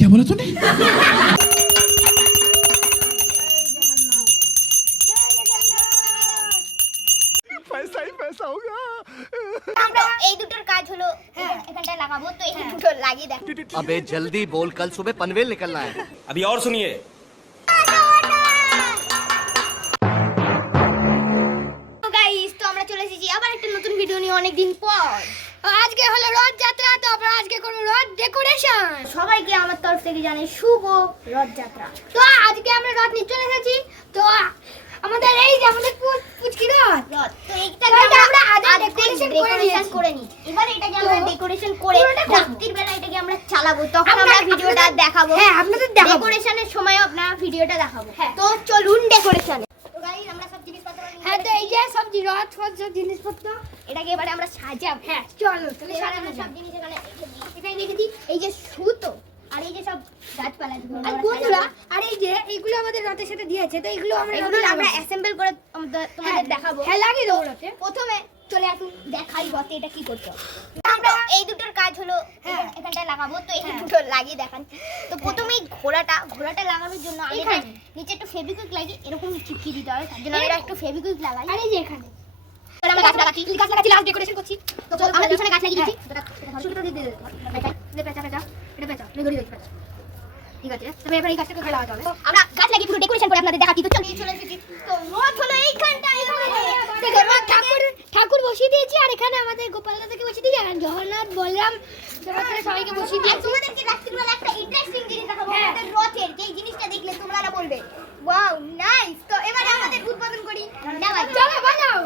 क्या बोला तूने? पैसा ही पैसा होगा। আমরা এই দুটোর কাজ হলো এখানটায় লাগাবো, তো এই দুটো লাগিয়ে দেখ। अबे जल्दी बोल, कल सुबह पनवेल निकलना है। अभी और सुनिए। তো গাইস, তো আমরা চলে এসেছি আবার একটা নতুন ভিডিও নিয়ে অনেকদিন পর। আজকে হলো রথযাত্রা, তো আমরা আজকে করব রথ ডেকোরেশন। সবাইকে আমার তরফ থেকে জানাই শুভ রথযাত্রা। তো আজকে আমরা রথ নিয়ে চলে এসেছি। তো আমাদের এই যে আমাদের পুচকি রথ, তো এইটাকে আমরা আগে ডেকোরেশন করে নিই। এবার এটাকে আমরা ডেকোরেশন করে রাত্রির বেলা এটাকে আমরা চালাবো, তখন আমরা ভিডিওটা দেখাবো। হ্যাঁ, আপনাদের দেখাবো। ডেকোরেশনের সময় আপনারা ভিডিওটা দেখাবো। তো চলুন ডেকোরেশনে। তো গাইস, আমরা সব জিনিসপত্র হ্যাঁ, তো এই যে সব রথ ফথ সব জিনিসপত্র এটাকে এবারে আমরা সাজাবো। হ্যাঁ চলো তাহলে এবারে আমরা সব জিনিস এখানে রেখেছি। এই যে সুতো আর এই যে সব গাছপালা, আর বন্ধুরা, আর এই যে এইগুলো আমাদের রথের সাথে দিয়েছে, তো এগুলো আমরা এগুলো আমরা অ্যাসেম্বল করে তোমাদের দেখাবো। হ্যাঁ, লাগিয়ে দেবো রথে। প্রথমে চলে আসুন দেখাই রথে এটা কি করতে হবে। আমরা এই দুটোর কাজ হলো এখানটায় লাগাবো, তো এই দুটো লাগিয়ে দেখান। তো প্রথমেই ঘোড়াটা লাগানোর জন্য আগে নিচে একটু ফেভিকুইক লাগিয়ে এরকম চিপকিয়ে দিতে হবে। তার জন্য আমরা একটু ফেভিকুইক লাগাই। আর এই যে এখানে আমরা গাছ লাগাচ্ছি, লাস্ট ডেকোরেশন করছি। তো আমরা পিছনে গাছ লাগিয়ে দিচ্ছি। ঠিক আছে, তবে এবার এই গাছটাকে ফেলা হবে। আমরা গাছ লাগিয়ে পুরো ডেকোরেশন করে আপনাদের দেখাচ্ছি। তো চলে এসেছি। তো রথ হলো এইখানটায়। ঠাকুর বসিয়ে দিয়েছি, আর এখানে আমাদের গোপাল দাদাকে বসিয়ে দিয়েছি, আর জগন্নাথ বলরাম সবাইকে বসিয়ে আর দিয়েছি। তোমাদেরকে রাত্রিবেলা একটা ইন্টারেস্টিং জিনিস দেখাবো। আমাদের রথের যে জিনিসটা দেখলে তোমরা বলবে ওয়াও নাইস। তো এবারে আমাদের উদ্বোধন করি। চলো বানাও।